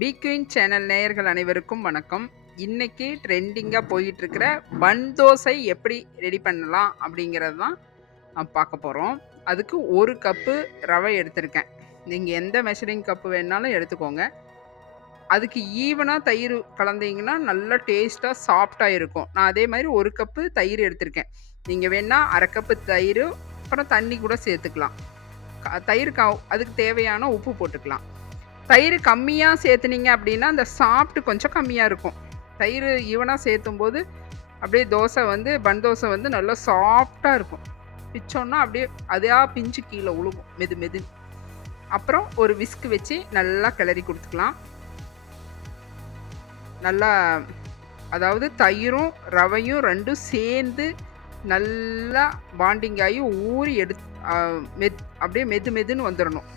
B queen channel நேயர்கள் அனைவருக்கும் வணக்கம். இன்னைக்கு ட்ரெண்டிங்காக போயிட்டு இருக்கிற பன் தோசை எப்படி ரெடி பண்ணலாம் அப்படிங்கிறது தான் பார்க்க போகிறோம். அதுக்கு ஒரு கப்பு ரவை எடுத்திருக்கேன். நீங்கள் எந்த மெஷரிங் கப்பு வேணாலும் எடுத்துக்கோங்க. அதுக்கு ஈவனாக தயிர் கலந்தீங்கன்னா நல்லா டேஸ்ட்டாக சாஃப்டாக இருக்கும். நான் அதே மாதிரி ஒரு கப்பு தயிர் எடுத்திருக்கேன். நீங்கள் வேணால் அரை கப்பு தயிர் அப்புறம் தண்ணி கூட சேர்த்துக்கலாம். தயிருக்கு அதுக்கு தேவையான உப்பு போட்டுக்கலாம். தயிர் கம்மியாக சேர்த்துனீங்க அப்படின்னா அந்த சாப்பிட்டு கொஞ்சம் கம்மியாக இருக்கும். தயிர் ஈவனாக சேர்த்தும்போது அப்படியே தோசை வந்து பன் தோசை வந்து நல்லா சாஃப்டாக இருக்கும். பிச்சோன்னா அப்படியே அதையாக பிஞ்சு கீழே உழுகும் மெது மெது. அப்புறம் ஒரு விஸ்க் வச்சு நல்லா கிளறி கொடுத்துக்கலாம். நல்லா அதாவது தயிரும் ரவையும் ரெண்டும் சேர்ந்து நல்லா பாண்டிங் ஆகி ஊறி அப்படியே மெது மெதுன்னு வந்துடணும்.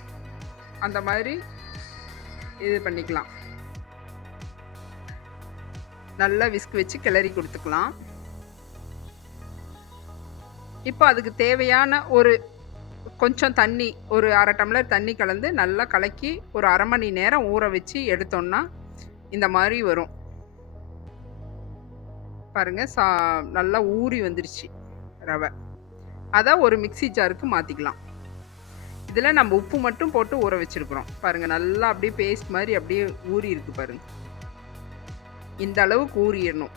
அந்த மாதிரி இது பண்ணிக்கலாம். நல்லா விஸ்க் வச்சு கிளறி கொடுத்துக்கலாம். இப்போ அதுக்கு தேவையான ஒரு கொஞ்சம் தண்ணி, ஒரு அரை டம்ளர் தண்ணி கலந்து நல்லா கலக்கி ஒரு அரை மணி நேரம் ஊற வச்சு எடுத்தோம்னா இந்த மாதிரி வரும். பாருங்க, நல்லா ஊறி வந்துருச்சு ரவை. அதை ஒரு மிக்சி ஜாருக்கு மாற்றிக்கலாம். இதில் நம்ம உப்பு மட்டும் போட்டு ஊற வச்சுருக்குறோம். பாருங்கள், நல்லா அப்படியே பேஸ்ட் மாதிரி அப்படியே ஊறி இருக்கு பாருங்கள். இந்த அளவுக்கு ஊறிடணும்.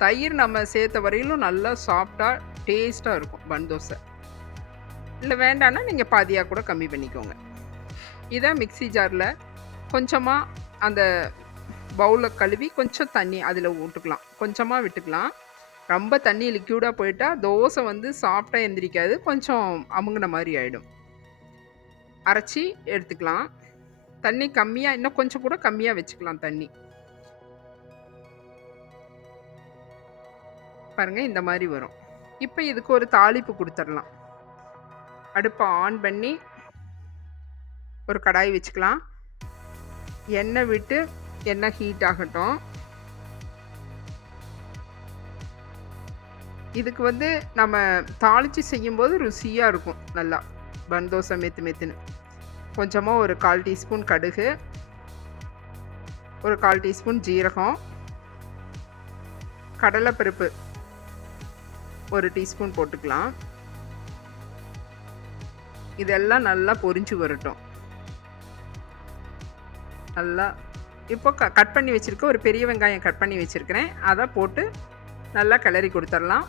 தயிர் நம்ம சேர்த்த வரையிலும் நல்லா சாஃப்டாக டேஸ்ட்டாக இருக்கும் பன் தோசை. இல்லை வேண்டான்னா நீங்கள் பாதியாக கூட கம்மி பண்ணிக்கோங்க. இதை மிக்சி ஜாரில் கொஞ்சமாக அந்த பவுலில் கழுவி கொஞ்சம் தண்ணி அதில் விட்டுக்கலாம். கொஞ்சமாக விட்டுக்கலாம். ரொம்ப தண்ணி லிக்யூடாக போயிட்டால் தோசை வந்து சாஃப்டாக எந்திரிக்காது, கொஞ்சம் அமுங்கின மாதிரி ஆகிடும். அரைச்சி எடுத்துக்கலாம். தண்ணி கம்மியாக, இன்னும் கொஞ்சம் கூட கம்மியாக வச்சுக்கலாம் தண்ணி. பாருங்கள், இந்த மாதிரி வரும். இப்போ இதுக்கு ஒரு தாளிப்பு கொடுத்துடலாம். அடுப்பை ஆன் பண்ணி ஒரு கடாய் வச்சுக்கலாம். எண்ணெய் விட்டு எண்ணெய் ஹீட் ஆகட்டும். இதுக்கு வந்து நம்ம தாளித்து செய்யும்போது ருசியாக இருக்கும். நல்லா பன் தோசை மெத்து மெத்துன்னு. கொஞ்சமாக ஒரு 1/4 டீஸ்பூன் கடுகு, ஒரு 1/4 டீஸ்பூன் ஜீரகம், கடலைப்பருப்பு ஒரு டீஸ்பூன் போட்டுக்கலாம். இதெல்லாம் நல்லா பொரிஞ்சு வரட்டும். நல்லா இப்போ கட் பண்ணி வச்சுருக்க ஒரு பெரிய வெங்காயம் கட் பண்ணி வச்சுருக்கிறேன். அதை போட்டு நல்லா கிளறி கொடுத்துடலாம்.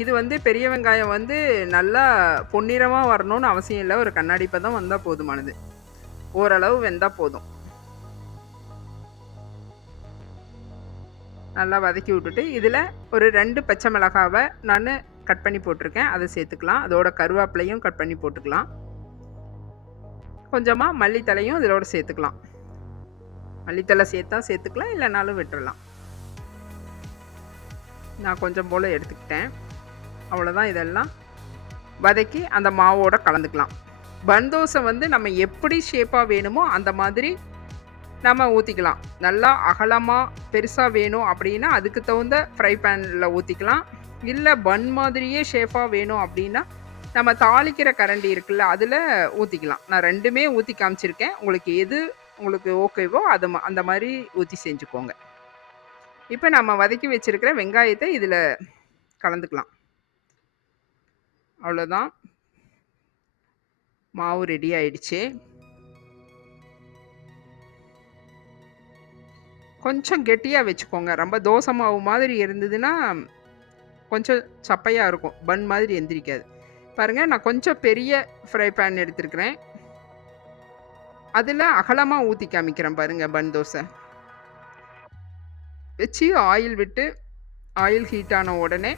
இது வந்து பெரிய வெங்காயம் வந்து நல்லா பொன்னிறமாக வரணும்னு அவசியம் இல்லை. ஒரு கண்ணாடி பதம் வந்தால் போதுமானது. ஓரளவு வெந்தால் போதும். நல்லா வதக்கி விட்டுட்டு இதில் ஒரு 2 பச்சை மிளகாவை நான் கட் பண்ணி போட்டிருக்கேன். அதை சேர்த்துக்கலாம். அதோட கருவேப்பிலையும் கட் பண்ணி போட்டுக்கலாம். கொஞ்சமாக மல்லித்தலையும் இதோட சேர்த்துக்கலாம். மல்லித்தலை சேர்த்தா சேர்த்துக்கலாம், இல்லைனாலும் விட்டுடலாம். நான் கொஞ்சம் போல் எடுத்துக்கிட்டேன். அவ்வளோதான். இதெல்லாம் வதக்கி அந்த மாவோடு கலந்துக்கலாம். பன் தோசை வந்து நம்ம எப்படி ஷேப்பாக வேணுமோ அந்த மாதிரி நம்ம ஊற்றிக்கலாம். நல்லா அகலமாக பெருசாக வேணும் அப்படின்னா அதுக்கு தகுந்த ஃப்ரை பேனில் ஊற்றிக்கலாம். இல்லை பன் மாதிரியே ஷேப்பாக வேணும் அப்படின்னா நம்ம தாளிக்கிற கரண்டி இருக்குல்ல, அதில் ஊற்றிக்கலாம். நான் ரெண்டுமே ஊற்றி காமிச்சிருக்கேன். உங்களுக்கு எது உங்களுக்கு ஓகேவோ அந்த மாதிரி ஊற்றி செஞ்சுக்கோங்க. இப்போ நம்ம வதக்கி வச்சுருக்கிற வெங்காயத்தை இதில் கலந்துக்கலாம். அவ்வளோதான், மாவு ரெடி ஆயிடுச்சு. கொஞ்சம் கெட்டியாக வச்சுக்கோங்க. ரொம்ப தோசை மாவு மாதிரி இருந்ததுன்னா கொஞ்சம் சப்பையாக இருக்கும், பன் மாதிரி எந்திரிக்காது. பாருங்கள், நான் கொஞ்சம் பெரிய ஃப்ரை பேன் எடுத்துருக்கிறேன். அதில் அகலமாக ஊற்றி காமிக்கிறேன் பாருங்கள். பன் தோசை வச்சு ஆயில் விட்டு, ஆயில் ஹீட் ஆன உடனே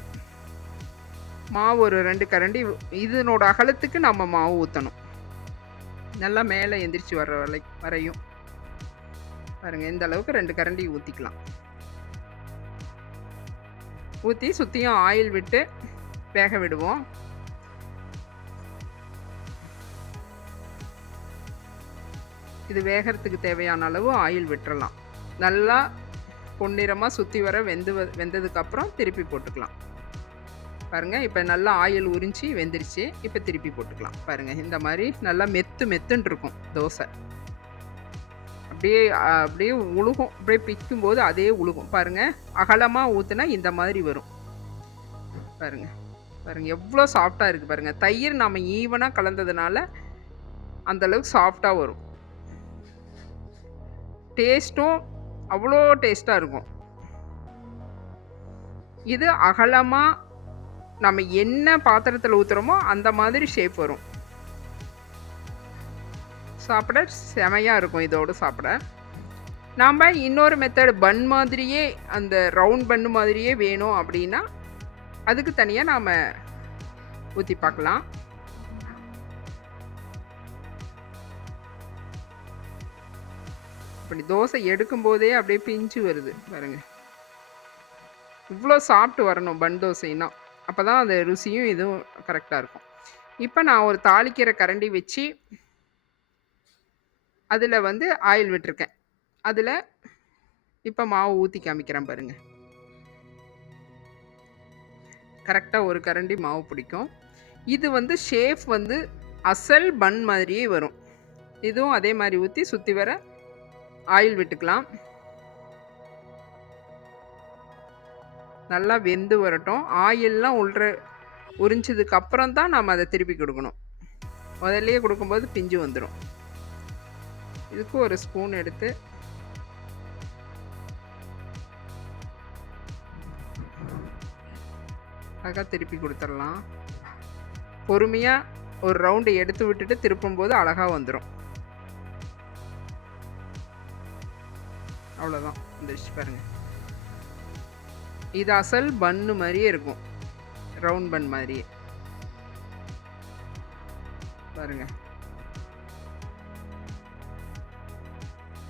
மாவு ஒரு 2 கரண்டி இதனோட அகலத்துக்கு நம்ம மாவு ஊற்றணும். நல்லா மேலே எந்திரிச்சு வரையும் பாருங்கள். இந்த அளவுக்கு 2 கரண்டி ஊற்றிக்கலாம். ஊற்றி சுற்றியும் ஆயில் விட்டு வேக விடுவோம். இது வேகிறதுக்கு தேவையான அளவு ஆயில் விட்டுறலாம். நல்லா பொன்னிறமாக சுற்றி வர வெந்ததுக்கப்புறம் திருப்பி போட்டுக்கலாம். பாருங்கள், இப்போ நல்லா ஆயில் உறிஞ்சி வெந்துருச்சு. இப்போ திருப்பி போட்டுக்கலாம். பாருங்கள், இந்த மாதிரி நல்லா மெத்துன்னு இருக்கும் தோசை. அப்படியே அப்படியே உழுகும். அப்படியே பிக்கும்போது அதே உழுகும். பாருங்கள், அகலமாக ஊற்றுனா இந்த மாதிரி வரும். பாருங்கள் பாருங்கள் எவ்வளோ சாஃப்டாக இருக்குது பாருங்கள். தயிர் நம்ம ஈவனாக கலந்ததுனால அந்தளவுக்கு சாஃப்டாக வரும். டேஸ்ட்டும் அவ்வளோ டேஸ்ட்டாக இருக்கும். இது அகலமாக நம்ம என்ன பாத்திரத்தில் ஊற்றுறோமோ அந்த மாதிரி ஷேப் வரும். சாப்பிட செமையாக இருக்கும். இதோடு சாப்பிட நாம் இன்னொரு மெத்தட் பன் மாதிரியே, அந்த ரவுண்ட் பன்னு மாதிரியே வேணும் அப்படின்னா அதுக்கு தனியாக நாம் ஊற்றி பார்க்கலாம். இப்படி தோசை எடுக்கும்போதே அப்படியே பிஞ்சு வருது பாருங்கள். இவ்வளோ சாப்பிட்டு வரணும் பன் தோசைன்னா, அப்போ தான் அந்த ருசியும் இதுவும் கரெக்டாக இருக்கும். இப்போ நான் ஒரு தாளிக்கிற கரண்டி வச்சு அதில் வந்து ஆயில் விட்டுருக்கேன். அதில் இப்போ மாவு ஊற்றி காமிக்கிறேன் பாருங்கள். கரெக்டாக ஒரு கரண்டி மாவு பிடிக்கும். இது வந்து ஷேப் வந்து அசல் பன் மாதிரியே வரும். இதுவும் அதே மாதிரி ஊற்றி சுற்றி வர ஆயில் விட்டுக்கலாம். நல்லா வெந்து வரட்டும். ஆயிலெலாம் உறிஞ்சதுக்கு அப்புறம் தான் நம்ம அதை திருப்பி கொடுக்கணும். முதல்லையே கொடுக்கும்போது பிஞ்சு வந்துடும். இதுக்கு ஒரு ஸ்பூன் எடுத்து அழகாக திருப்பி கொடுத்துடலாம். பொறுமையாக ஒரு ரவுண்டு எடுத்து விட்டுட்டு திருப்பும்போது அழகாக வந்துடும். அவ்வளோதான் இந்த டிஷ் பாருங்கள். இது அசல் பன்னு மாதிரியே இருக்கும், ரவுண்ட் பன் மாதிரியே பாருங்க.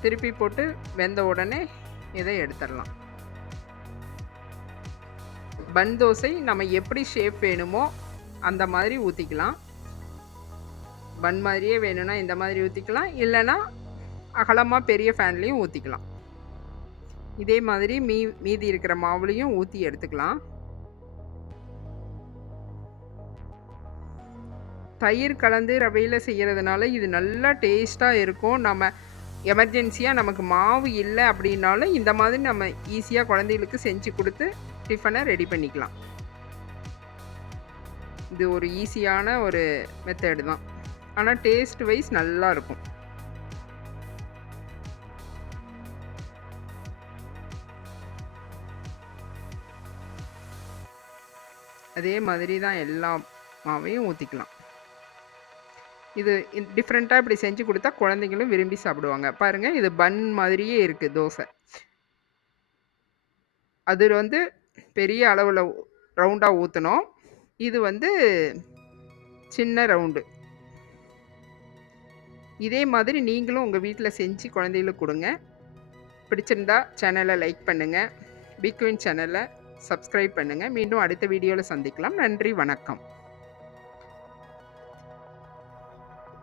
திருப்பி போட்டு வெந்த உடனே இதை எடுத்துடலாம். பன் தோசை நம்ம எப்படி ஷேப் வேணுமோ அந்த மாதிரி ஊற்றிக்கலாம். பன் மாதிரியே வேணும்னா இந்த மாதிரி ஊற்றிக்கலாம், இல்லைன்னா அகலமாக பெரிய ஃபேன்லேயும் ஊற்றிக்கலாம். இதே மாதிரி மீதி இருக்கிற மாவுலையும் ஊற்றி எடுத்துக்கலாம். தயிர் கலந்து ரவையில் செய்கிறதுனால இது நல்லா டேஸ்ட்டாக இருக்கும். நம்ம எமர்ஜென்சியாக நமக்கு மாவு இல்லை அப்படின்னாலும் இந்த மாதிரி நம்ம ஈஸியாக குழந்தைகளுக்கு செஞ்சு கொடுத்து டிஃபனை ரெடி பண்ணிக்கலாம். இது ஒரு ஈஸியான ஒரு மெத்தடு தான், ஆனால் டேஸ்ட் வைஸ் நல்லா இருக்கும். அதே மாதிரி தான் எல்லா மாவையும் ஊற்றிக்கலாம். இது டிஃப்ரெண்ட்டாக இப்படி செஞ்சு கொடுத்தா குழந்தைங்களும் விரும்பி சாப்பிடுவாங்க. பாருங்கள், இது பன் மாதிரியே இருக்குது தோசை. அது வந்து பெரிய அளவில் ரவுண்டாக ஊற்றணும். இது வந்து சின்ன ரவுண்டு. இதே மாதிரி நீங்களும் உங்கள் வீட்டில் செஞ்சு குழந்தைகளுக்கு கொடுங்க. பிடிச்சிருந்தா சேனலை லைக் பண்ணுங்கள். பிக் குயின் சேனலை சப்ஸ்கிரைப் பண்ணுங்கள். மீண்டும் அடுத்த வீடியோவில் சந்திக்கலாம். நன்றி, வணக்கம்.